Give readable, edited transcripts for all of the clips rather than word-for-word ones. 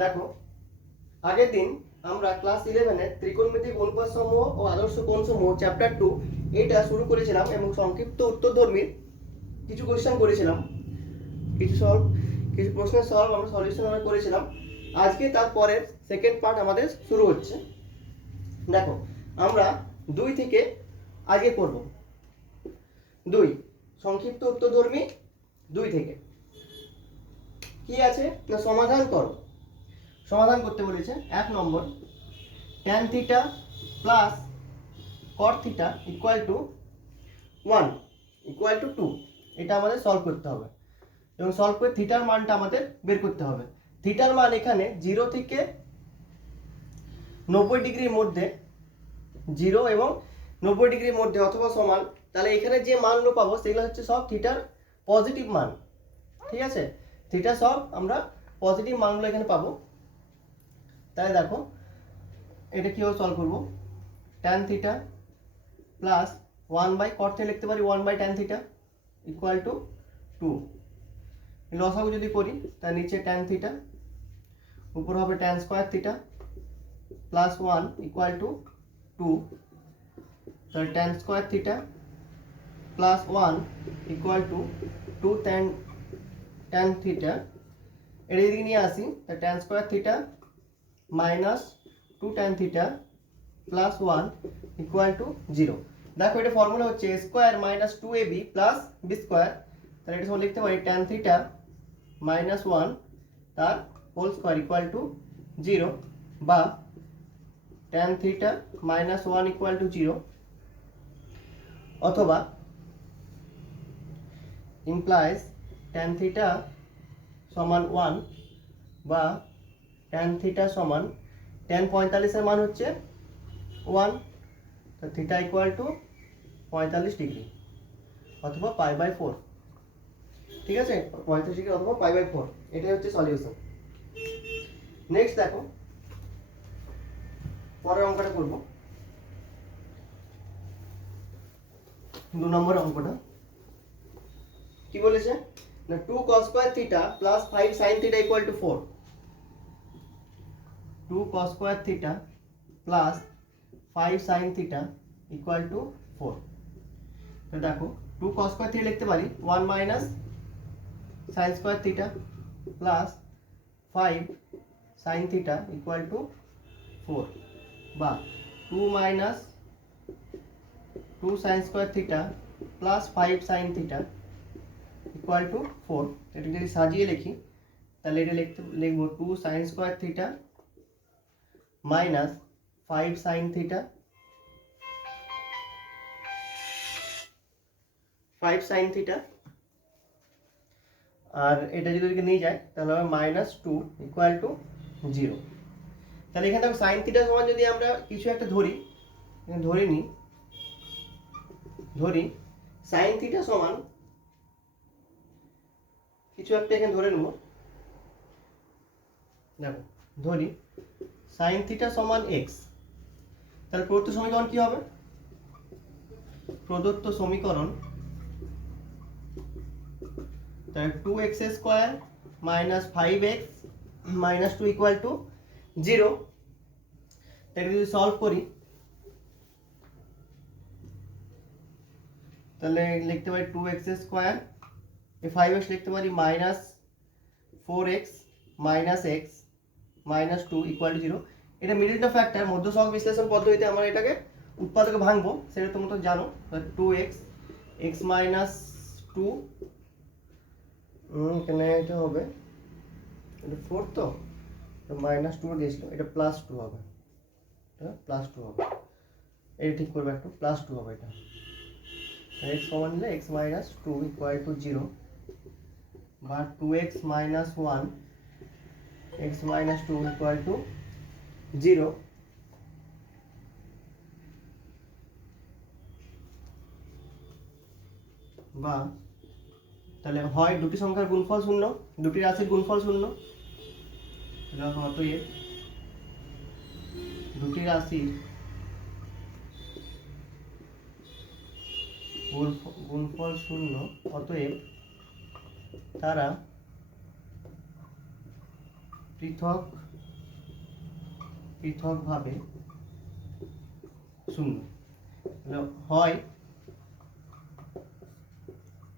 দেখো, আগের দিন আমরা ক্লাস 11-এ ত্রিকোণমিতিক অনুপাতসমূহ ও আদর্শ কোণসমূহ চ্যাপ্টার 2 এটা শুরু করেছিলাম এবং সংক্ষিপ্ত উত্তরধর্মীর কিছু কোশ্চেন করেছিলাম, কিছু প্রশ্নের সলভ আমরা সলিউশন করেছিলাম। আজকে তার পরের সেকেন্ড পার্ট আমাদের শুরু হচ্ছে। দেখো, আমরা 2 থেকে আগে করব। 2 সংক্ষিপ্ত উত্তরধর্মী 2 থেকে কি আছে না, সমাধান করো। সমাধান করতে বলেছে 1 নম্বর tan theta plus cot theta equal two 1 equal to 2, এটা আমাদের সলভ করতে হবে এবং সলভ করে থিটার মানটা আমাদের বের করতে হবে। থিটার মান এখানে 0 থেকে 90 ডিগ্রির মধ্যে, 0 এবং 90 ডিগ্রির মধ্যে অথবা সমান। তাহলে এখানে যে মানগুলো পাবো সেগুলো হচ্ছে সব থিটার পজিটিভ মান। ঠিক আছে, থিটা সব আমরা পজিটিভ মানগুলো এখানে পাবো। তাই দেখো, এটা কিভাবে সলভ করবো। tan theta plus 1/cot theta লিখতে পারি 1/tan থিটা ইকুয়াল টু 2। লসাগু যদি করি তার নিচে tan থিটা, উপর হবে tan square theta plus 1 equal to 2। তাহলে tan square theta plus 1 equal to 2 tan theta. এর এদিকে নিয়ে আসি, তাহলে tan square theta minus 2 tan theta plus 1 equal to 0। দেখো, এটা ফর্মুলা হচ্ছে a square minus 2ab plus b square. তাহলে এটা সব লিখতে পারি tan থিটা মাইনাস 1 তার হোল স্কয়ার ইকুয়াল টু 0, বা tan theta minus 1 equal to 0, অথবা ইমপ্লাইজ tan থিটা সমান 1, বা tan থিটা সমান tan 45 এর মান হচ্ছে 1, তো থিটা ইকুয়াল টু 45 ডিগ্রি অথবা π/4। ঠিক আছে, 45 ডিগ্রি অথবা π/4, এটাই হচ্ছে সলিউশন। নেক্সট দেখো, পরের অঙ্কটা করব। 2 নম্বর অঙ্কটা কি বলেছে না, 2 cos square theta plus 5 sin theta equal two 4। 2 cos square theta plus 5 sin theta equal two 4। তো দেখো, 2 cos স্কয়ার থিটা লিখতে পারি 1 minus sin square theta plus 5 sin theta equal two 4, বা 2 minus 2 sin square theta plus 5 sin theta equal two 4। এটা যদি সাজিয়ে লিখি তাহলে এটা লিখবো 2 sin square theta minus 5 sin theta 5 sin theta, আর এটা যদি নিয়ে যায় তাহলে হবে মাইনাস 2 ইকুয়াল টু 0। তাহলে এখানে দেখো sin থিটা সমান যদি আমরা কিছু একটা ধরি sin থিটা সমান কিছু একটা এখানে ধরে নেব। দেখো, ধরি sin থিটা সমান x। তাহলে প্রদত্ত সমীকরণ কি হবে? প্রদত্ত সমীকরণ তাহলে 2x square minus 5x minus 2 equal to 0। তাহলে যদি সলভ করি তাহলে লিখতে পারি 2x স্কয়ার, এই 5x লিখতে পারি minus 4x minus x minus 2 equal to 0। এটা মিডল টার্ম ফ্যাক্টর, মধ্য সহগ বিশ্লেষণ পদ্ধতিতে আমরা এটাকে উৎপাদকে ভাঙবো, সেটা তোমরা তো জানো। 2x x মাইনাস 2, এখানে এটা হবে, এটা 4 তো মাইনাস 2 দিয়েছিল, এটা প্লাস 2 হবে, এটা প্লাস 2 হবে। এটা ঠিক করবে একটু, প্লাস 2 হবে। এটা x সমান নিলে x মাইনাস 2 ইকুয়াল টু 0, বা 2x minus 1 x minus 2 equal to 0। বা তাহলে হয় দুটি সংখ্যার গুণফল 0, দুটি রাশির গুণফল 0, অতএব দুটি রাশির গুণফল 0, অতএব তারা পৃথক পৃথকভাবে শূন্য। হয়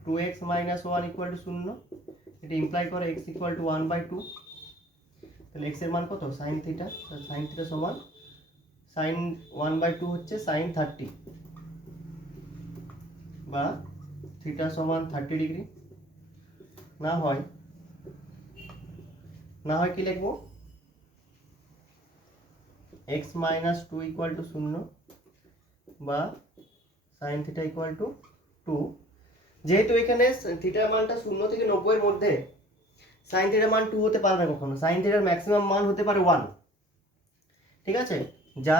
2x - 1 ইকুয়াল টু শূন্য, এটা ইমপ্লাই করে x ইকুয়াল টু 1/2। তাহলে x এর মান কত? Sine theta. সাইন থিটা সমান সাইন 1/2 হচ্ছে সাইন 30, বা থিটা সমান 30 ডিগ্রি। না হয় কি লিখবো? x - 2 ইকুয়াল টু শূন্য, বা সাইন থিটা ইকুয়াল টু 2। যেহেতু এখানে থিটার মানটা 0 থেকে 90 এর মধ্যে, সাইন থিটার মান 2 হতে পারে না কখনো। সাইন থিটার ম্যাক্সিমাম মান হতে পারে 1, ঠিক আছে, যা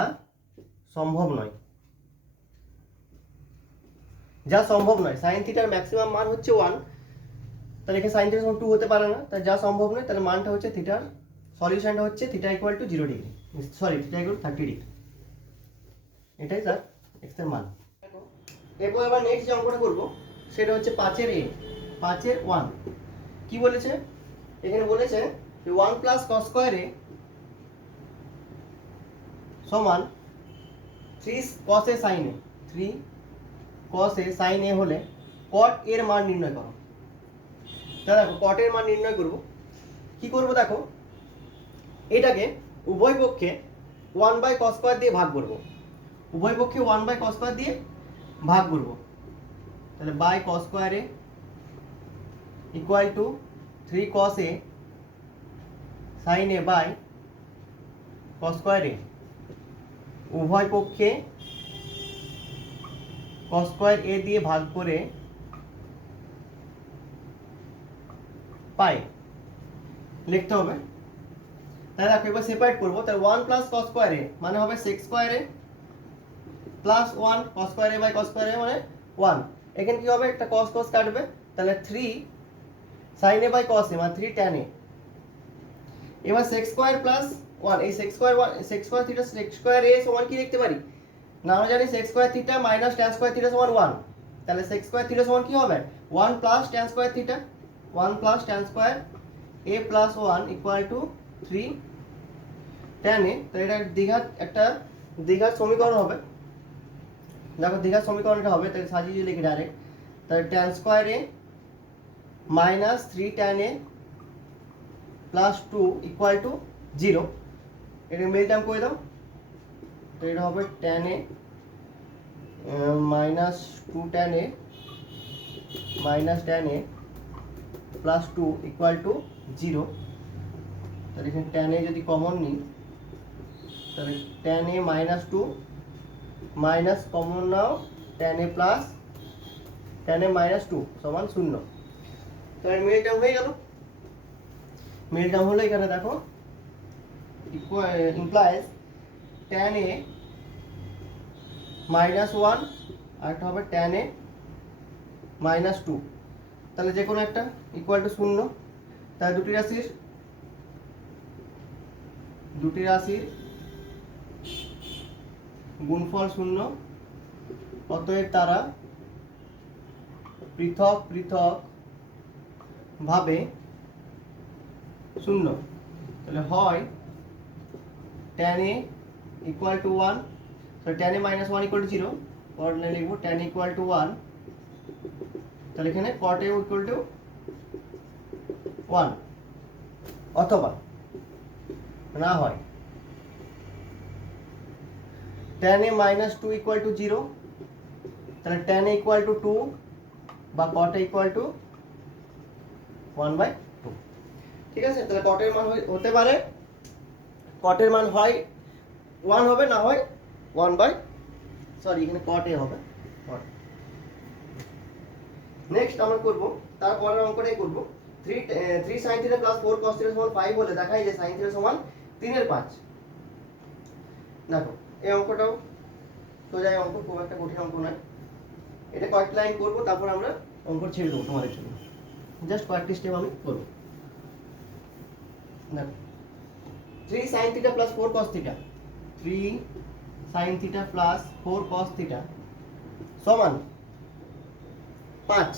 সম্ভব নয়। সাইন থিটার ম্যাক্সিমাম মান হচ্ছে 1, তাহলে এখানে সাইন থিটা সমান 2 হতে পারে না, তাই যা সম্ভব নয়। তাহলে মানটা হচ্ছে থিটার, সলিউশনটা হচ্ছে theta equal two 0 degree, sorry theta equal two 30 degree. এটাই স্যার x এর মান। এরপর আবার নেক্সট যে অঙ্কটা করব সেটা হচ্ছে 5 এর 1। কি বলেছে এখানে? বলেছে যে 1 প্লাস cos স্কয়ার a সমান 3 cos a sin a। 3 cos a sin a হলে cot এর মান নির্ণয় করো। তাহলে দেখো cot এর মান নির্ণয় করব। কি করব দেখো, এটাকে উভয় পক্ষে 1/cos স্কয়ার দিয়ে ভাগ করব। উভয় পক্ষে 1/cos স্কয়ার দিয়ে ভাগ করব। তাহলে by cos square a equal to 3 cos a sin a by cos square a। উভয় পক্ষে cos স্কয়ার a দিয়ে ভাগ করে পাই লিখতে হবে। তাহলে দেখো এবার সেপারেট করব। তাহলে 1 প্লাস cos স্কয়ার a মানে হবে sec square a plus 1 cos square a by cos square a মানে 1। এখানে কি হবে? একটা cos cos কাটবে, তাহলে 3 sin a by cos a মানে 3 tan a। এবার sec স্কয়ার প্লাস 1, এই sec square theta sec square a সমান কি লিখতে পারি? না, আমরা জানি sec square theta minus tan square theta সমান 1। তাহলে sec স্কয়ার থিটা সমান কি হবে? 1 plus tan square theta, 1 plus tan square a plus 1 equal to 3 tan a। তো এটা দ্বিঘাত সমীকরণ হবে। দেখো দ্বিঘাত সমীকরণটা হবে, তাহলে সাজিয়ে লিখি ডাইরেক্ট। তাহলে tan square a minus 3 tan a plus 2 equal to 0। এটা মিল টার্ম করে দাও। তো এটা হবে tan a minus 2 tan a minus tan a plus 2 equal to 0। তাহলে এখানে tan a যদি কমন নিই, তাহলে tan a minus 2 minus common now tan a plus tan a minus 2 সমান 0। তাহলে মিল টার্ম হয়ে গেল। মিল টার্ম হলো এখানে দেখো ইমপ্লাইজ tan a মাইনাস 1 আর একটা হবে tan a মাইনাস 2। তাহলে যে কোনো একটা ইকুয়াল টু 0। তাহলে দুটি রাশির গুণফল 0, অতএব তারা পৃথক ভাবে 0। তাহলে হয় tan a ইকুয়াল টু 1, তাহলে tan a minus 1 equal to 0, পরে লিখবো tan ইকুয়াল টু 1। তাহলে এখানে cot a ইকুয়াল টু 1, অথবা না হয় tan a minus 2 equal to 0, তাহলে tan a ইকুয়াল টু 2 বা cot a ইকুয়াল টু 1/2। ঠিক আছে, তাহলে cot এর মান হতে পারে, cot এর মান হয় 1 হবে, না হয় 1/, সরি এখানে cot a হবে। নেক্সট আমরা করব তারপরের অঙ্কটাই করব। 3 sin theta plus 4 cos theta সমান 5 হলে দেখাই যে sin থিটা সমান 3 এর 5। দেখো এই অঙ্কটাও সোজা অঙ্ক, খুব একটা কঠিন অঙ্ক নয়। এটা কয়েকটা লাইন করব, তারপর আমরা অঙ্ক ছেড়ে দেবো তোমাদের জন্য। জাস্ট কয়েকটি স্টেপ আমি করব। দেখো 3 sin theta plus 4 cos theta, 3 sin theta plus 4 cos theta সমান 5।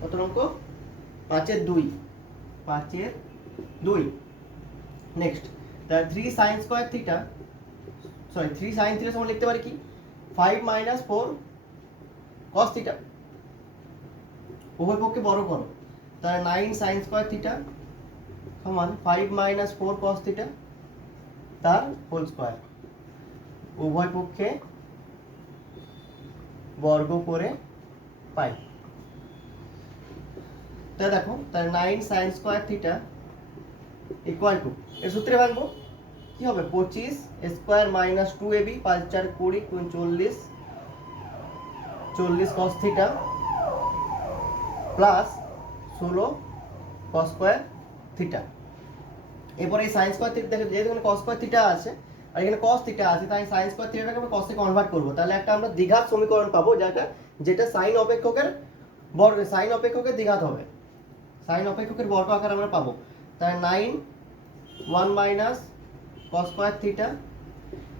কত অঙ্ক? 5 এর 2। 5 এর 2। নেক্সট তাহলে 3 sin square theta, sorry 3 sin theta সমান লিখতে পারি কি 5 মাইনাস 4 cos থিটা, উভয় পক্ষে বড় করো, তাহলে 9 sin স্কয়ার থিটা সমান 5 মাইনাস 4 cos থিটা তার হোল স্কয়ার, উভয় পক্ষে বর্গ করে পাই। তাহলে দেখো, তাহলে 9 sin square theta equal two, এর সূত্রে ভাঙবো কি হবে 25 square minus 2ab 5 4 20 40 40 cos theta plus 16 cos square theta. এরপরে এই sin স্কয়ার থিটা দেখো, যেহেতু এখানে cos স্কয়ার থিটা আছে আর এখানে cos থিটা আছে, তাই sin স্কয়ার থিটাটাকে আমরা cos এ কনভার্ট করব। তাহলে একটা আমরা দ্বিঘাত সমীকরণ পাবো, যেটা sin অপেক্ষকের বর্গ, sin অপেক্ষকের দ্বিঘাত হবে, sin অপেক্ষকের বর্গ আকার আমরা পাবো। তাহলে 9 1 minus cos square theta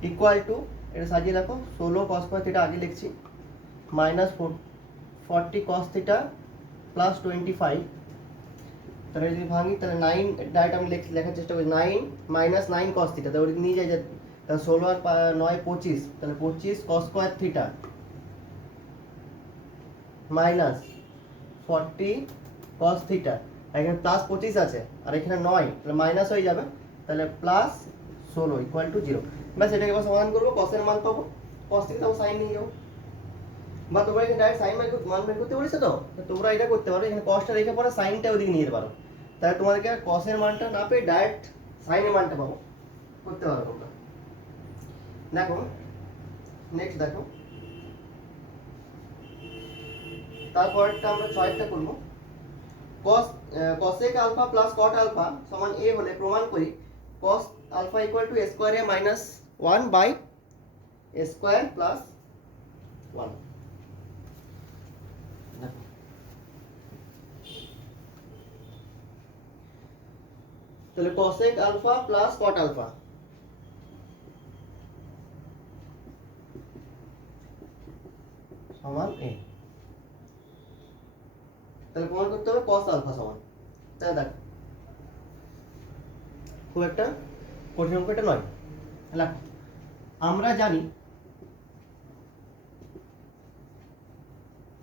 equal two, এটা সাজিয়ে রাখো 16 cos স্কয়ার থিটা আগে লিখছি মাইনাস 40 cos থিটা প্লাস 25। তাহলে যদি ভাঙি তাহলে 9 ডাইরেক্ট আমি লেখার চেষ্টা করি, 9 মাইনাস 9 cos থিটা, তাহলে ওদিকে নিয়ে যাই, তাহলে 16 আর 9 25, তাহলে 25 cos square theta minus 40 cos theta, এখানে প্লাস 25 আছে আর এখানে 9, তাহলে মাইনাস হয়ে যাবে, তাহলে প্লাস 16 ইকুয়াল টু 0। ব্যাস এটাকে এবার সমাধান করবো, cos এর মান পাবো, cos থেকে তাও sin নিয়ে যাবো, বা তোমরা এখানে ডাইরেক্ট sin মান বের করতে বলেছে, তো তোমরা এটা করতে পারো, এখানে cosটা রেখে পরে সাইনটা ওদিকে নিয়ে যেতে পারো, তাহলে তোমাদেরকে cos এর মানটা না পেয়ে ডাইরেক্ট sin এর মানটা পাবো, করতে পারো তোমরা। দেখো নেক্সট দেখো, তারপরটা আমরা 6টা করব। cosec alpha plus cot alpha সমান a হলে প্রমাণ করি cos alpha equal to a square a minus 1 by a square plus 1। তাহলে cosec alpha plus cot alpha সমান a, তাহলে প্রমাণ করতে হবে cos আলফা সমান, তাহলে দেখো খুব একটা কঠিন অঙ্ক এটা নয়। দেখো আমরা জানি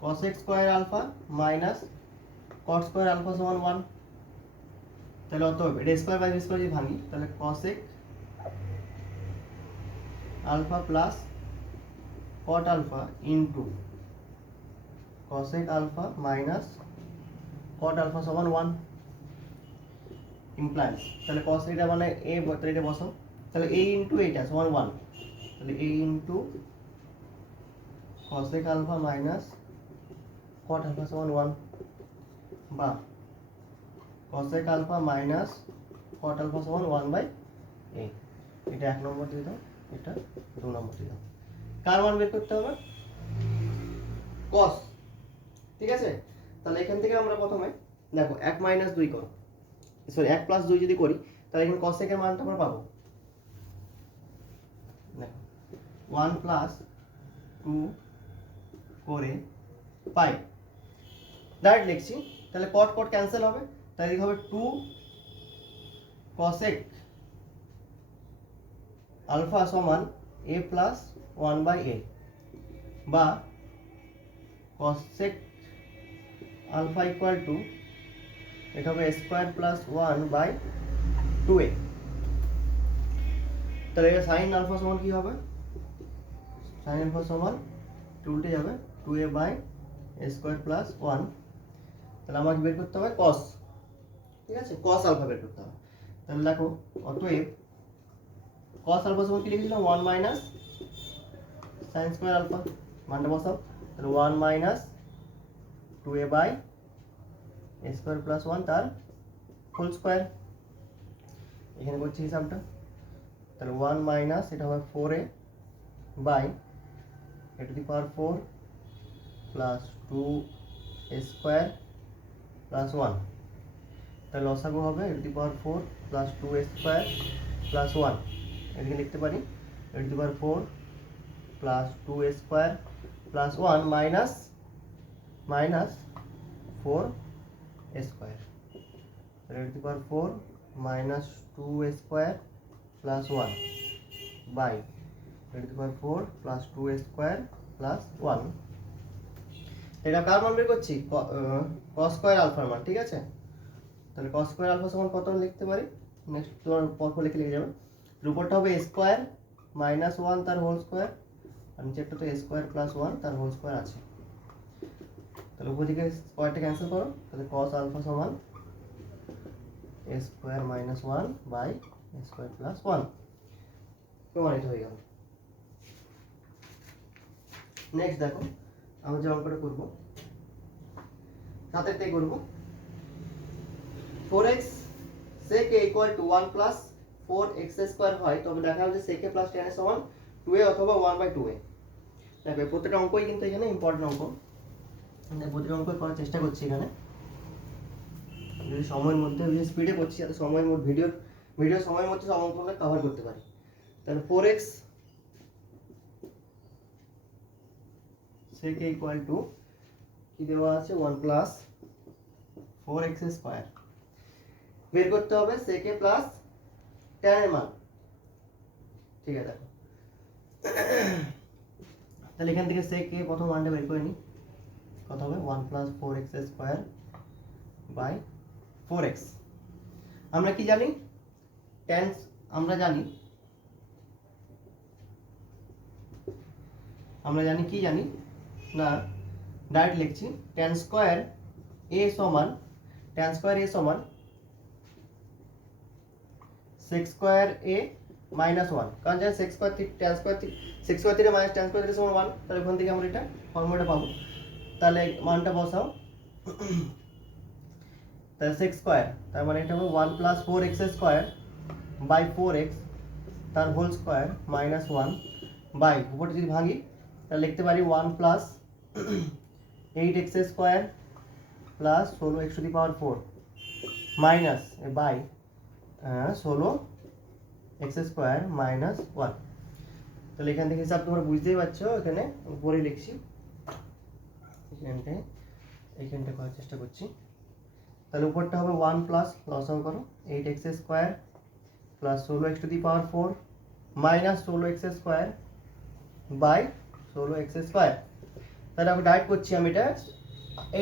cosec square alpha minus cot square alpha সমান 1, তাহলে অতএব এটা স্কয়ার বাই স্কয়ার যদি ভাঙি তাহলে cosec alpha plus cot alpha into cosec alpha minus cot alpha সমান 1 ইমপ্লাইজ, তাহলে cos এটা মানে a, তাহলে এটা বসাও, তাহলে a ইনটু এটা সমান 1, তাহলে a into cosec alpha minus cot alpha সমান 1, বা cosec alpha minus cot alpha সমান 1 বাই a। এটা 1 নম্বর দিয়ে দাও, এটা 2 নম্বর দিয়ে দাও। কার মান বের করতে হবে cos, ঠিক আছে। তাহলে এখান থেকে আমরা প্রথমে দেখো 1 মাইনাস 2 করো, সরি 1 প্লাস 2 যদি করি তাহলে এখানে cosec এর মানটা আমরা পাবো, দেখো 1 প্লাস 2 করে পাই, ডাইরেক্ট লিখছি, তাহলে cot cot ক্যান্সেল হবে, তাহলে এদিকে হবে 2 cosec আলফা সমান a প্লাস 1 বাই a, বা cosec আলফা ইকুয়াল টু এটা হবে স্কয়ার প্লাস 1 বাই 2a। তাহলে এটা sin আলফা সমান কি হবে, sin আলফা সমান উল্টে যাবে 2a বাই স্কয়ার প্লাস 1, তাহলে আমাকে বের করতে হবে cos, ঠিক আছে, cos আলফা বের করতে হবে। তাহলে দেখো অতএব cos আলফা সমান কি লিখেছিলাম 1 মাইনাস sin স্কয়ার আলফা, মানটা বসাও, তাহলে 1 minus 2a by square plus 1 তার হোল স্কয়ার, এখানে করছি হিসাবটা, তাহলে 1 মাইনাস এটা হবে 4a by a to the power 4 plus 2 square plus 1, তাহলে লসাগু হবে a to the power 4 plus 2 square plus 1, এদিকে লিখতে পারি a to the power 4 plus 2 square plus 1 minus 4 square, a to the power 4 minus 2 square plus 1 by a to the power 4 plus 2a square plus 1। এটা কার মান বের করছি? cos square আলফার মান, ঠিক আছে? তাহলে cos স্কয়ার আলফা সমান কত লিখতে পারি? নেক্সট তোমার পরপর লিখে যাবে। উপরটা হবে a স্কয়ার মাইনাস 1 তার হোল স্কয়ার, আর নিচেরটা তো a স্কয়ার প্লাস 1 তার হোল স্কয়ার আছে। তাহলে উপর দিকে স্কয়ারটা ক্যান্সেল করো, তাহলে cos আলফা সমান a square minus 1 by a square plus 1 প্রমাণিত হয়ে গেল। নেক্সট দেখো আমরা যে অঙ্কটা করব সাথেটাই করব। 4x sec a equal to 1 plus 4x square হয় তবে দেখা যাবে sec a plus tan a সমান 2a অথবা 1/2a। দেখো প্রত্যেকটা অঙ্কই কিন্তু এখানে ইম্পর্টেন্ট অঙ্ক, প্রতিটা অঙ্ক করার চেষ্টা করছি এখানে, যদি সময়ের মধ্যে স্পিডে করছি যাতে সময়ের মধ্যে ভিডিও সময়ের মধ্যে সব অঙ্কগুলো কভার করতে পারি। তাহলে 4x sec a equal to কি দেওয়া আছে 1 plus 4x স্কয়ার বের করতে হবে sec a plus tan এর মান, ঠিক আছে? দেখো তাহলে এখান থেকে sec a প্রথম মানটা বের করে নিই, কত হবে 1 plus 4x square by 4x। আমরা কি জানি? tan আমরা জানি কি জানি না, ডাইরেক্ট লিখছি tan স্কয়ার a সমান sec স্কয়ার a মাইনাস 1, কারণ জানি sec স্কয়ার tan স্কয়ার থেকে মাইনাস tan স্কয়ার সমান 1, তাহলে ওখান থেকে আমরা এটা ফর্মুলাটা পাবো। তাহলে মানটা বসাও, তাহলে sec স্কয়ার তার মানে এটা হবে 1 plus 4x square by 4x তার হোল স্কয়ার মাইনাস 1 বাই উপরে যদি ভাঙি তাহলে লিখতে পারি 1 plus 8x square plus 16x to the power 4 minus by 16x square minus 1। তাহলে এখান থেকে হিসাব তোমরা বুঝতেই পারছো, এখানে উপরে লিখছি, এইখানটা করার চেষ্টা করছি। তাহলে উপরটা হবে 1 প্লাস লসাগু করো 8x square plus 16x to the power 4 minus 16x square by 16x square. তাহলে আমি ডাইরেক্ট করছি, আমি এটা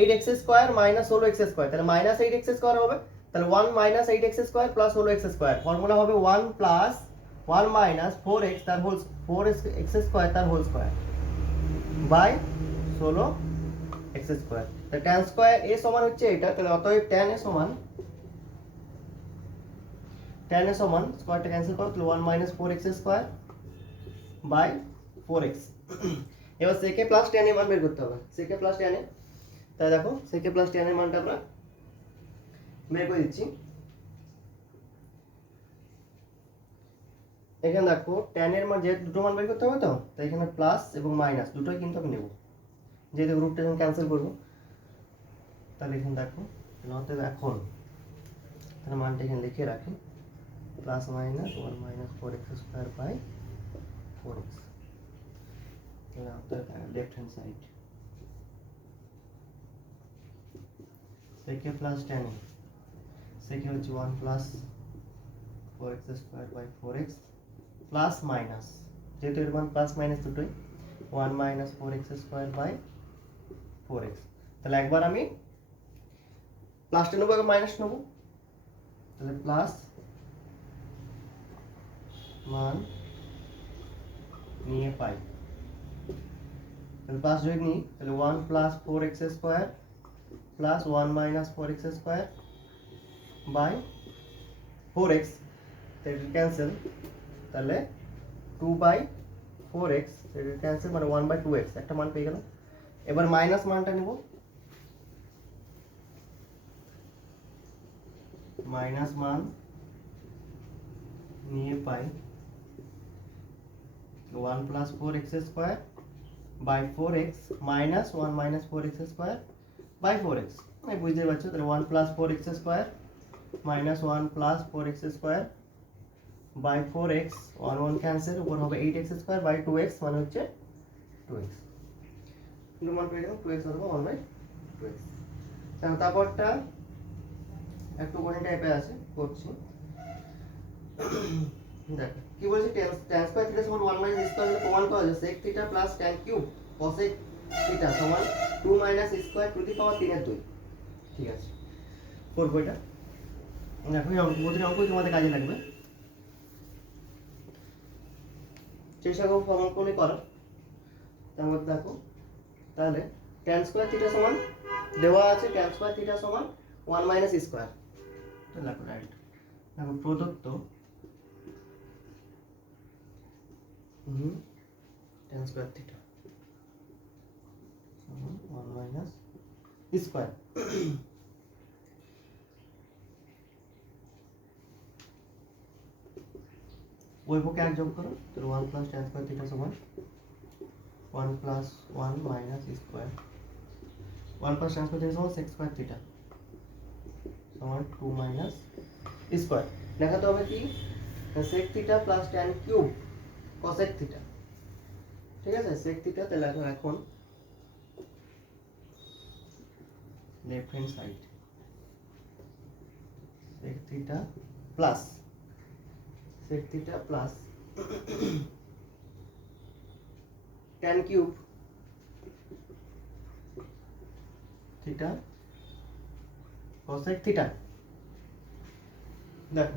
8x square minus 16x square, তাহলে মাইনাস 8x স্কয়ার হবে, তাহলে 1 minus 8x square plus 16x square, formula হবে 1 প্লাস 1 মাইনাস 4x তার হোল 4x স্কয়ার তার whole square by 16x square. তাহলে tan স্কয়ার a সমান হচ্ছে এটা, তাহলে অতএব tan a সমান স্কয়ারটা ক্যান্সেল করো, তাহলে 1 minus 4x square by 4x। এবার sec a plus tan a মান বের করতে হবে, sec a plus tan a। তাই দেখো sec a plus tan a মানটা আমরা বের করে দিচ্ছি। এখানে দেখো tan এর মান যেহেতু দুটো মান বের করতে হবে, তো তাই এখানে প্লাস এবং মাইনাস দুটোই কিন্তু আমি নেব, যেহেতু রুটটা যখন ক্যান্সেল করবো। তাহলে এখানে দেখো অতএব এখন তাহলে মানটা এখানে লিখে রাখি, plus minus 1 minus 4x square by 4x। তাহলে অতএব left hand side sec a plus tan a, sec a হচ্ছে 1 plus 4x square by 4x plus minus, যেহেতু এর মান প্লাস মাইনাস দুটোই 1 minus 4x square by 4x। তাহলে একবার আমি প্লাসটা নেবো, একবার মাইনাস নেবো, তাহলে প্লাস মান নিয়ে পাই, তাহলে প্লাস যদি নিই তাহলে 1 plus 4x square plus 1 minus 4x square by 4x, তাহলে ক্যান্সেল, তাহলে 2/4x ক্যান্সেল মানে 1/2x, একটা মান পেয়ে গেলাম। এবার মাইনাস মানটা নেব, মাইনাস মান নিয়ে পাই 1 plus 4x square by 4x minus 1 minus 4x square by 4x। আমি বুঝতে পারছো, তাহলে 1 plus 4x square minus 1 plus 4x square by 4x, 1 1 cancel, উপর হবে 8x স্কয়ার বাই 2x মানে হচ্ছে 2x। দুটো মান পেয়ে গেলাম, 2x অথবা 1/2x। তারপরটা একটু কোন টাইপের আছে করছি। দেখো কি বলছে tan স্কয়ার থিটা সমান 1 মাইনাস স্কয়ার হলে প্রমাণ করা যায় sec theta plus tan cube cosec theta সমান 2 মাইনাস স্কয়ার টু দি পাওয়ার 3 এর 2। ঠিক আছে, করবো এটা। দেখো এই অঙ্কগুলো অঙ্কই তোমাদের কাজে লাগবে, চেষ্টা করবো প্রমাণ করে করার। তার মধ্যে দেখো তাহলে tan স্কয়ার থিটা সমান দেওয়া আছে tan স্কয়ার থিটা সমান 1 মাইনাস স্কয়ার। তো দেখো রাইট, দেখো প্রদত্ত tan স্কয়ার থিটা সমান 1 মাইনাস স্কয়ার। ওই পক্ষে এক যোগ করো, তো 1 প্লাস tan স্কয়ার থিটা সমান 1 plus 1 minus square, 1 plus tan square theta সমান sec স্কয়ার থিটা সমান 2 মাইনাস স্কয়ার। দেখাতে হবে কি sec theta plus tan cube cosec theta. ঠিক আছে, sec থিটা তাহলে এখন left hand side sec theta plus tan cube theta cosec theta. দেখো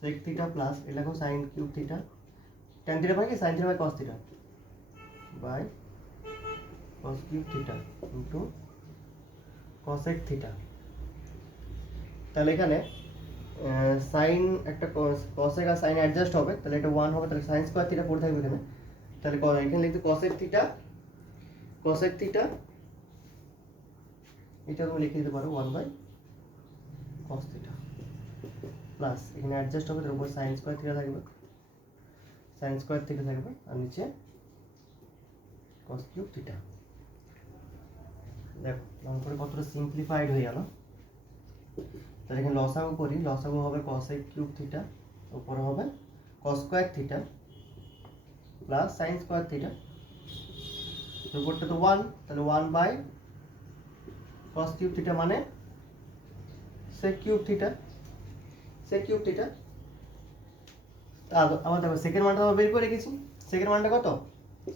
sec থিটা প্লাস এটা লিখো sin cube theta, tan theta by কি sin theta by cos theta by cos cube theta into cosec theta. তাহলে এখানে sign একটা cosec আর sin adjust হবে, তাহলে এটা 1 হবে, তাহলে sin স্কয়ার থিটা পড়ে থাকবে এখানে। তাহলে এখানে লিখতে cosec থিটা এটা তুমি লিখে দিতে পারো 1 বাই cos থিটা প্লাস এখানে অ্যাডজাস্ট হবে, তার উপর sin স্কয়ার থিটা থাকবে আর নিচে cos কিউব থিটা। দেখো নাম করে কতটা সিম্পলিফাইড হয়ে গেল। তাহলে এখানে লসাগু করি, লসাগু হবে cosec কিউব থিটা, উপরে হবে cos square theta plus sin square theta, উপরটা তো 1, তাহলে 1 বাই cos কিউব থিটা মানে sec কিউব থিটা। আবার দেখো সেকেন্ড মানটা আমরা বের করে রেখেছি, সেকেন্ড মানটা কত,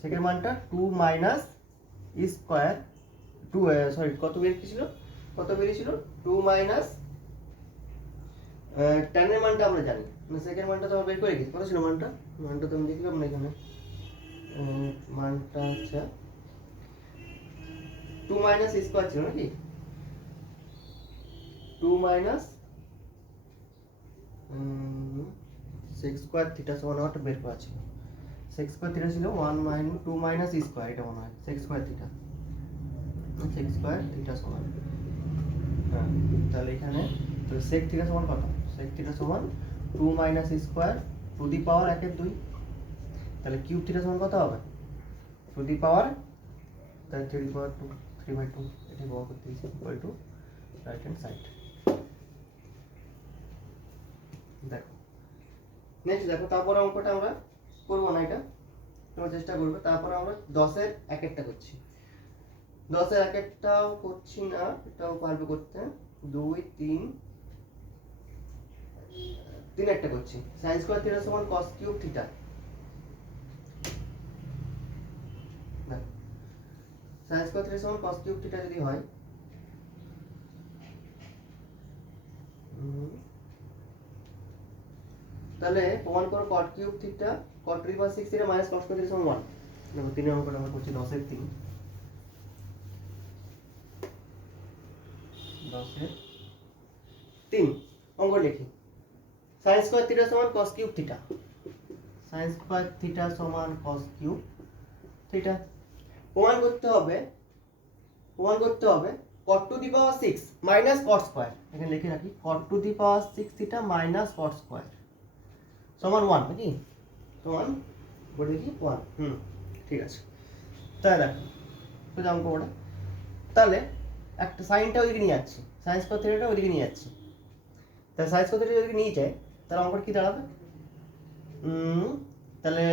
সেকেন্ড মানটা 2 মাইনাস স্কয়ার কত বেরিয়েছিল 2 মাইনাস tan এর মানটা আমরা জানি, সেকেন্ড মানটা তো আমরা বের করে রেখেছি। কত ছিল মানটা তো আমি লিখলাম না এখানে, মানটা আচ্ছা 2 মাইনাস স্কয়ার ছিল নাকি, 2 মাইনাস sec স্কয়ার থিটা সমান আমারটা বের করা ছিল, sec স্কয়ার থিটা ছিল 1 মাইনাস 2 মাইনাস স্কয়ার, এটা মনে হয় sec স্কয়ার থিটা সমান, হ্যাঁ তাহলে এখানে তো sec থিটা সমান কত, sec থিটা সমান 2 মাইনাস স্কয়ার টু দি পাওয়ার 1 এর 2, তাহলে কিউব থিটা সমান কত হবে টু দি পাওয়ার, তাহলে 3 দি পাওয়ার 2 3/2 এটা ব্যবহার করতে দিয়েছি equal to right hand side. দেখো নেক্সট দেখো, তারপরে অঙ্কটা আমরা করবো না, এটা তোমরা চেষ্টা করবে। তারপরে আমরা 10 এর এক একটা করছি, 10 এর এক একটাও করছি না, এটাও পারবে করতে, 2 3 একটা করছি। sin স্কয়ার থিটা সমান cos কিউব থিটা, দেখো sin স্কয়ার থিটা সমান cos কিউব থিটা যদি হয়, তাহলে প্রমাণ করো cot cube theta cot two the power 6 theta minus cos square theta সমান 1। দেখো 3 এর অঙ্কটা আমরা করছি 10 এর 3, 10 এর 3 অঙ্ক লিখি। sin স্কয়ার থিটা সমান cos cube theta, sin square theta সমান cos কিউব থিটা। প্রমাণ করতে হবে cot two the power 6 minus cot square, এখানে লিখে রাখি cot two the power 6 theta minus cot square সমান 1 নাকি, সমান বলে দেখি 1। ঠিক আছে, তাই দেখো তো অঙ্ক ওটা, তাহলে একটা সাইনটা ওইদিকে নিয়ে যাচ্ছি, sin স্কয়ার থিটাটা ওইদিকে নিয়ে যাচ্ছি, তাহলে sin স্কয়ার থিটা ওইদিকে নিয়ে যায়, তাহলে অঙ্কটা কি দাঁড়াবে, তাহলে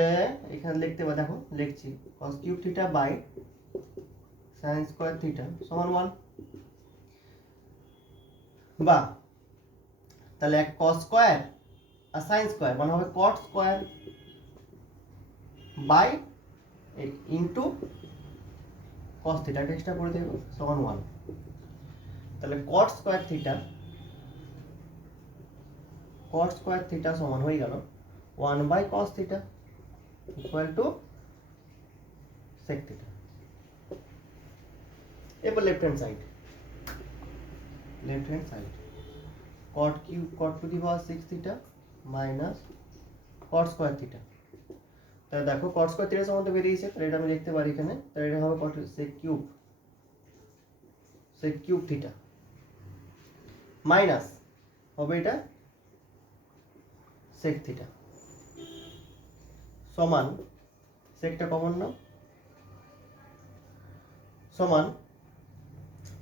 এখানে লিখতে পারি, দেখো লিখছি cos cube theta by sin square theta সমান 1, বা তাহলে এক কস স্কোয়ার আর সাইন স্কোয়ার মানে হবে cot square by into cos theta, extra করে দেবো সমান 1। তাহলে কট স্কোয়ার থিটা সমান হয়ে গেল 1 by cos theta equal to sec theta. এরপর left hand side cot cube cot to the power 6 theta minus cot square theta. তাহলে দেখো কট স্কোয়ার থিটা সমান তো বেরিয়েছে, তাহলে এটা আমি লিখতে পারি এখানে, তাহলে এটা হবে কট সেক কিউব থিটা মাইনাস হবে এটা সেক থিটা সমান সেকটা কমন নাও সমান,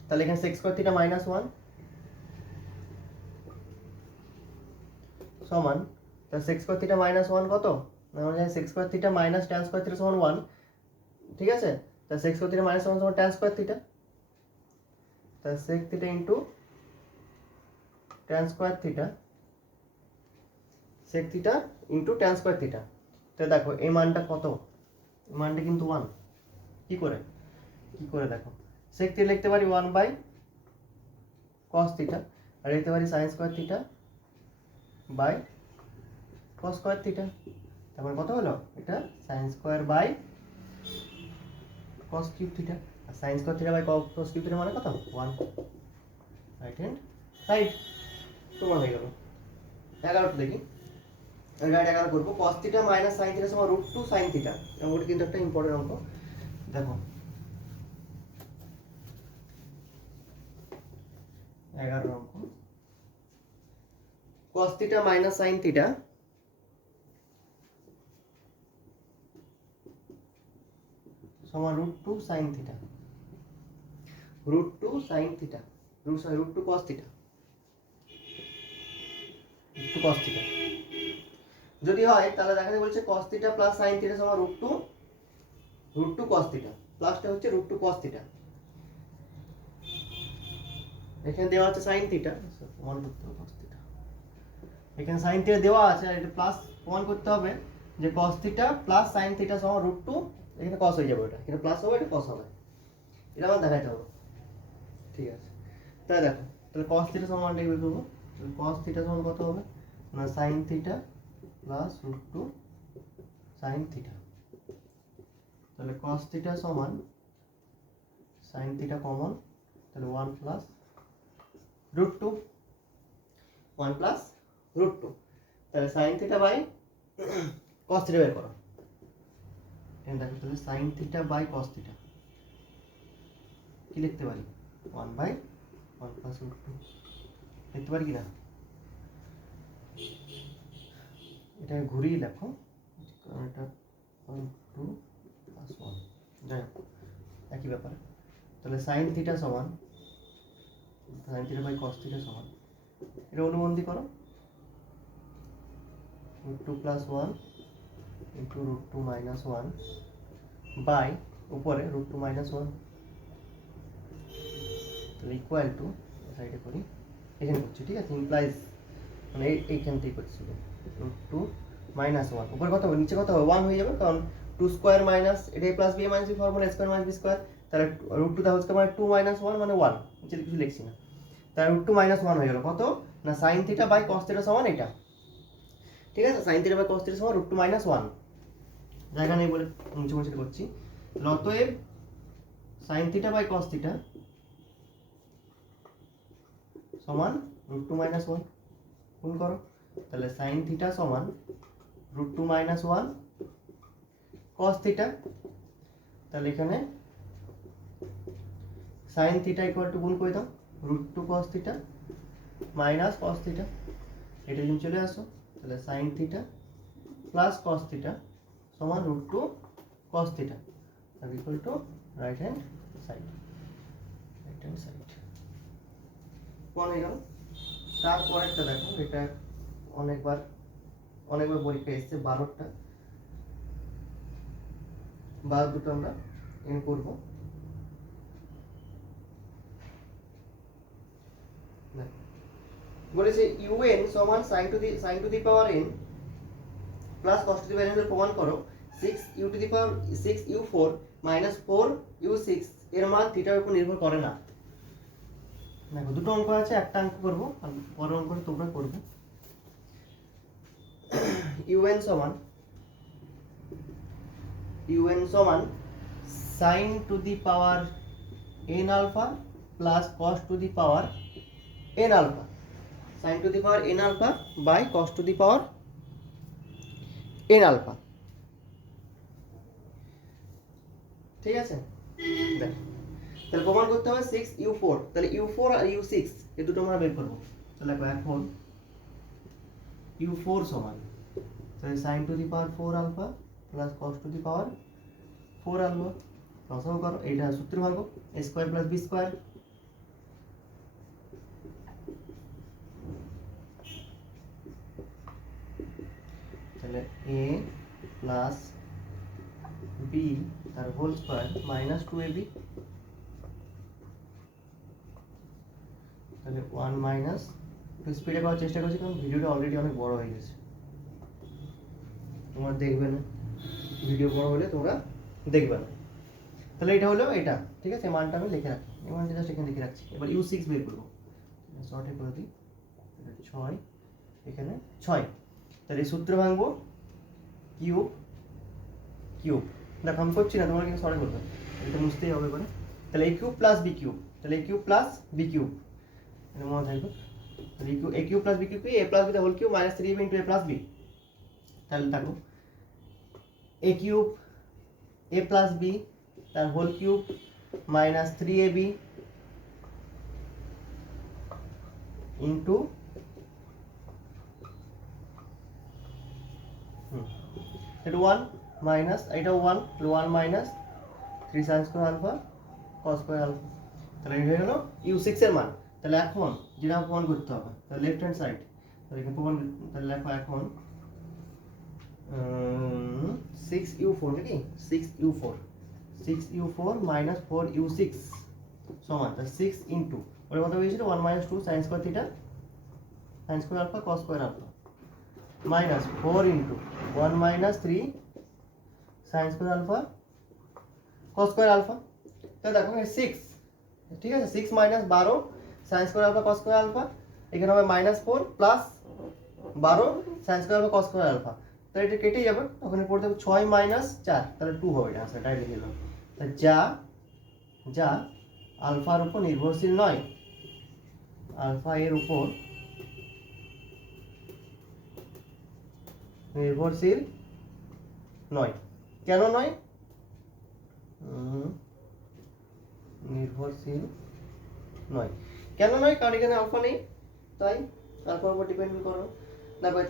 তাহলে এখানে সেক স্কোয়ার থিটা মাইনাস 1 সমান, তাহলে সেক স্কোয়ার থিটা মাইনাস 1 কত না, আমরা জানি sec square theta minus tan square theta সমান 1, ঠিক আছে। তাহলে সেক স্কোয়ার থিটা মাইনাস 1 সমান ট্যান স্কোয়ার থিটা, তাহলে sec theta into tan square theta, sec theta into tan square theta. তাহলে দেখো এই মানটা কত, এই মানটা কিন্তু 1। কি করে দেখো, সেক থিটা লিখতে পারি 1 বাই কস থিটা, আর লিখতে পারি sine square theta by cos square theta. তারপর কত হলো, এটা sine square by cos cube theta, আর sine square theta by cos cube theta মানে কত 1। রাইট হ্যান্ড সাইড সমান হয়ে গেল। 11টা দেখি, রাইট 11 করবো। Cos theta minus sine theta সমান √2 সাইন থিটা, ওটা কিন্তু একটা ইম্পর্টেন্ট অঙ্ক। দেখো 11 অঙ্ক, cos theta minus sine theta সমান √2 sine theta, √2 sine theta √2 cos theta, যদি হয় তাহলে দেখাতে বলছে cos theta plus sign theta সমান √2 cos থিটা, প্লাসটা হচ্ছে √2 cos থিটা, এখানে দেওয়া আছে সাইন থিটা সমান cos থিটা, এখানে সাইন থিটা দেওয়া আছে আর এটা প্লাস প্রমাণ করতে হবে যে cos theta plus sign theta সমান √2, এখানে cos হয়ে যাবে, এটা এখানে প্লাস হবে এটা cos হবে, এটা আমার দেখাতে হবে, ঠিক আছে। তাই দেখো তাহলে cos থিটা সমান বের করব, তাহলে cos থিটা সমান কত হবে না sine theta plus √2 sine theta, তাহলে cos থিটা সমান সাইন থিটা কমন, তাহলে 1 প্লাস √2 তাহলে sine theta by cos theta বের করো, এখানে দেখো তাহলে sine theta by cos theta কি লিখতে পারি 1 বাই 1 প্লাস √2 লিখতে পারি কিনা, এটা ঘুরিয়ে দেখো কারণ এটা 2 প্লাস 1 যাই হোক একই ব্যাপার। তাহলে সাইন থিটা সমান sine theta by cos theta সমান, এটা অনুবন্ধী করো √2 প্লাস 1 ইন্টু √2 মাইনাস 1 বাই উপরে √2 মাইনাস 1, তাহলে ইকুয়াল টু সাইডে করি, এখানে করছি ঠিক আছে, ইমপ্লাইজ মানে এইখান থেকে করছি √2 মাইনাস 1, উপরে কত হবে নিচে কত হবে 1 হয়ে যাবে, কারণ 2 স্কোয়ার মাইনাস এটা plus B minus B formula square minus B square, তাহলে √2 দা হোল স্কোয়ার মানে 2 মাইনাস 1 মানে 1, নিচে কিছু লিখছি না, তাহলে √2 মাইনাস 1 হয়ে গেল কত না sine theta by cos theta সমান এটা, ঠিক আছে। Sine theta by cos theta সমান √2 মাইনাস 1, জায়গা নেই বলে মুছে করছি, অতএব sine theta by cos theta সমান √2 মাইনাস 1, গুণ করো, তাহলে সাইন থিটা সমান √2 মাইনাস 1 cos থিটা, তাহলে এখানে সাইন থিটা ইকুয়াল টু গুণ করে দাও √2 cos theta minus cos theta, এটা যদি চলে আসো তাহলে sine theta plus cos theta সমান √2 cos থিটা আর equal to right hand side, কোন হয়ে গেল। তারপরেরটা দেখো, এটা অনেকবার পরীক্ষা এসছে 12টা দুটো আমরা এন করবো, বলেছে un সমান sin to the power n plus cos to the power n এর প্রমাণ করো 6u two the power 6u4 minus 4u6 এর মান থিটার উপর নির্ভর করে না। দেখো দুটো অঙ্ক আছে, একটা অঙ্ক করব আর পরের অঙ্কটা তোমরা করবে। un সমান sin to the power n alpha plus cos to the power n alpha, sin to the power n alpha by cos to the power n alpha. ঠিক আছে, দেখ তাহলে প্রমাণ করতে হবে 6u4, তাহলে u4 আর u6 এই দুটো আমরা বের করব। তাহলে এখন u4 সমান তাহলে sin to the power 4 alpha plus cos to the power 4 alpha, লসাগু করো, এটা সূত্র ভাঙো, a square plus b square তাহলে a প্লাস b তার হোল স্কয়ার মাইনাস 2ab, তাহলে 1 মাইনাস, একটু স্পিডে করার চেষ্টা করছি কারণ ভিডিওটা অলরেডি অনেক বড় হয়ে গেছে, তোমরা দেখবে না, ভিডিও বড় হলে তোমরা দেখবে না। তাহলে এটা হলো এটা, ঠিক আছে, মানটা আমি লিখে রাখি, এই মানটা জাস্ট এখানে লিখে রাখছি। এবার u6 বের করব, শর্টে করে দিই, 6 এখানে 6, তাহলে এই সূত্র ভাঙবো কিউব কিউব, দেখো আমি করছি না, তোমরা কিন্তু শর্টে করবে, এটা বুঝতেই হবে করে। তাহলে a cube plus b cube, তাহলে a cube plus b cube, এটা মনে থাকবে, তাহলে a cube plus b cube কি, a plus b whole cube minus 3ab into a plus b, তাহলে দেখো a cube a plus b তার whole cube minus 3ab into এটা 1 minus এটা 1, 1 minus 3 sin square alpha cos square alpha, তাহলে এটা হয়ে গেল u6 এর মান। তাহলে এখন যেটা প্রমাণ করতে হবে, তাহলে লেফট হ্যান্ড সাইড, তাহলে এখানে প্রমাণ, তাহলে লেখো এখন 6u4 নাকি 6u4 মাইনাস 4u6 সমান, তাহলে 6 ইনটু ওর কত হয়েছিল 1 minus 2 sin square theta sin square alpha cos square alpha minus 4 into 1 minus 3 sin square alpha cos square alpha, তাহলে দেখো 6, ঠিক আছে, 6 minus 12 sin square alpha cos square alpha, এখানে হবে minus 4 plus 12 sin square alpha cos square alpha, তাহলে এটা কেটে যাবে, ওখানে পড়তে হবে 6 মাইনাস 4, তাহলে 2 হবে, এটা আনসার ডাইরেক্ট লিখে দিলাম। তাহলে যা আলফার উপর নির্ভরশীল নয়, আলফা এর উপর নির্ভরশীল নয়, কেন নয়, নির্ভরশীল নয়, কেন নয়, কারণ এখানে আলফা নেই, তাই আলফার উপর ডিপেন্ড করো না ভাই।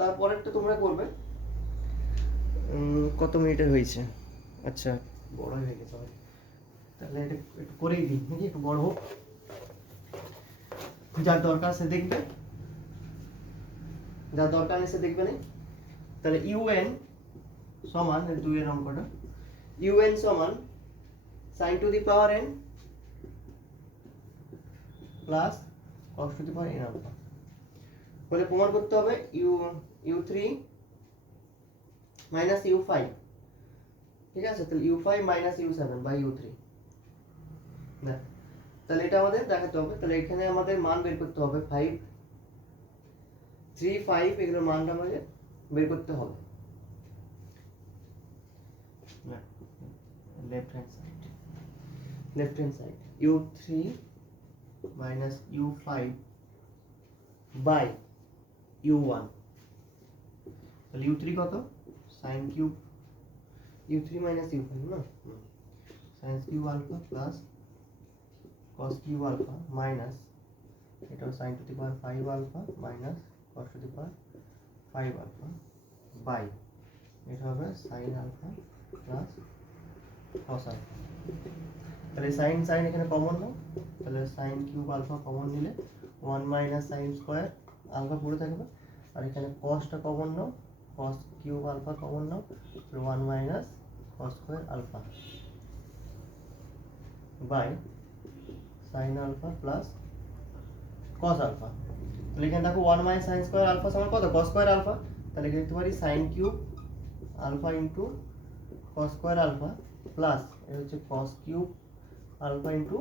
তারপরেরটা তোমরা করবে, কত মিনিটের হয়েছে, আচ্ছা বড় হয়ে গেছে, তাহলে এটা একটু করেই দিই নাকি, একটু বড় হোক, যার দরকার সে দেখবে, যার দরকার নেই সে দেখবে না। তাহলে un সমান 2 এর অঙ্কটা, un সমান sin to the power n plus cos to the power n alpha, বলে প্রমাণ করতে হবে u3 মাইনাস u5, ঠিক আছে, তাহলে u5 minus u7 by u3, না তাহলে এটা আমাদের দেখাতে হবে, তাহলে এখানে আমাদের মান বের করতে হবে 5 3 5, এগুলোর মানটা আমাদের বের করতে হবে। Left hand side u3 minus u5 by u1, তাহলে u3 কত, sin cube u3 minus u5 না, sin cube alpha plus cos cube alpha minus এটা sin to the power 5 alpha minus cos to the power 5 alpha by এটা হবে sin alpha plus cos alpha, তাহলে sin এখানে common নাও, তাহলে sin cube alpha common নিলে 1 minus sin square alpha পুরো থাকবে, আর এখানে cosটা কমন নাও, cos কিউব আলফা কমন নাও, 1 minus cos square alpha by sin alpha plus cos alpha. তাহলে এখানে দেখো 1 মাইনাস সাইন স্কোয়ার আলফা সমান কত, কস স্কোয়ার আলফা। তাহলে এখানে লিখতে পারি sine cube alpha into cos square alpha plus এটা হচ্ছে cos cube alpha into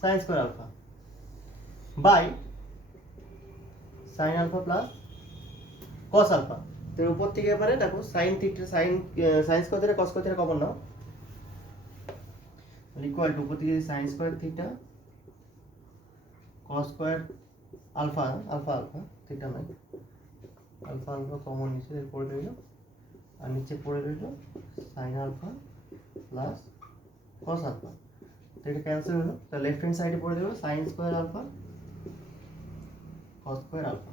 sine square alpha by sine alpha plus cos alpha. তো উপর থেকে এবারে দেখো সাইন থিটা সাইন স্কোয়ার থেকে কস স্কোয়ার থেকে কমন নাও, ইকুয়াল টু উপর থেকে sine square theta cos square alpha alpha alpha theta নাই আলফা আলফা কমন নিচে পড়ে রইল, আর নিচে পড়ে রইল sine alpha plus cos alpha. তো এটা ক্যান্সেল হলো, তো লেফট হ্যান্ড সাইডে পড়ে দেবো sine square alpha cos square alpha.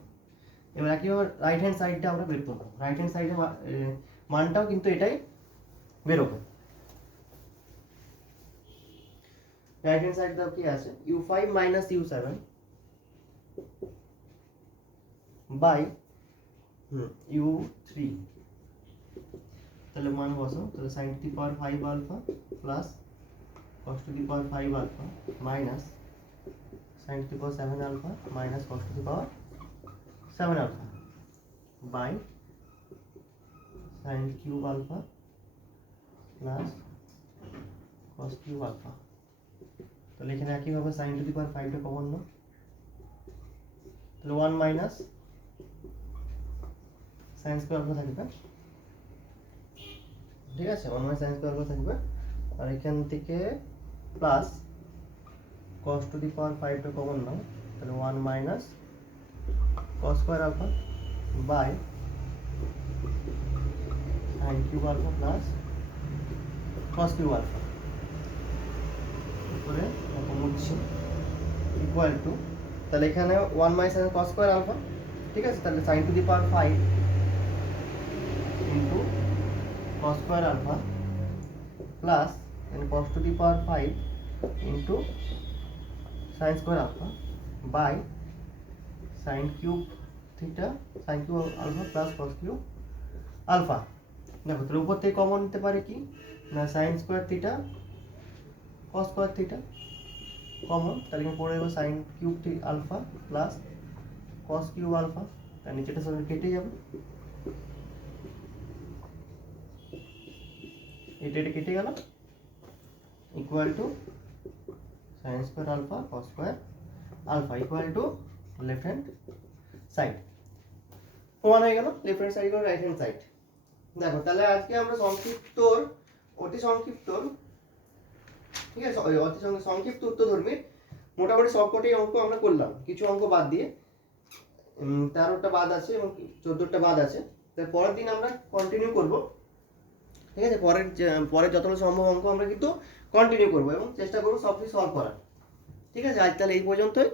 এবার একইভাবে রাইট হ্যান্ড সাইডটা আমরা বের করবো, রাইট হ্যান্ড সাইডে মানটাও কিন্তু এটাই বেরোবে। রাইট হ্যান্ড সাইডটা কি আছে, u5 minus u7 by u3। তাহলে মান বসাও, তাহলে sin to the power 5 alpha plus cos to the power 5 alpha minus sin to the power 7 alpha minus cos to the power 7 alpha by sin cube alpha plus cos cube alpha. তাহলে এখানে একইভাবে sin to the power 5 টা common নাও, তাহলে 1 minus sin square alpha থাকবে, ঠিক আছে 1 minus sin square alpha থাকবে, আর এখান থেকে plus cos to the power 5 টা কমন নাও, তাহলে 1 minus cos square alpha by sin cube alpha plus cos cube alpha করে মুছছি ইকুয়াল টু, তাহলে এখানে 1 মাইনাস cos স্কয়ার আলফা, ঠিক আছে, তাহলে sin to the power 5 into cos square alpha plus cos to the power 5 into sin square alpha by sin cube theta sin cube alpha plus cos cube alpha. দেখো তাহলে উপর থেকে common নিতে পারে কি না, sin square theta cos square theta common, তাহলে এখানে পড়ে যাবে sin cube alpha plus cos cube alpha, তার নিচেটা সব কেটে যাবে, এটা কেটে গেল equal to sin square alpha cos square alpha equal to left hand side সমান হয়ে গেল, লেফট হ্যান্ড সাইড আর রাইট হ্যান্ড সাইড। দেখো তাহলে আজকে আমরা অতি সংক্ষিপ্ত, ঠিক আছে, অতি সংক্ষিপ্ত উত্তরধর্মীর মোটামুটি সবকটি অঙ্ক আমরা করলাম, কিছু অঙ্ক বাদ দিয়ে 13টা বাদ আছে এবং 14টা বাদ আছে। তার পরের দিন আমরা কন্টিনিউ করব, ঠিক আছে, পরের যতটা সম্ভব অঙ্ক আমরা কিন্তু কন্টিনিউ করব এবং চেষ্টা করব সব কিছু সলভ করার, ঠিক আছে। আজ তাহলে এই পর্যন্তই।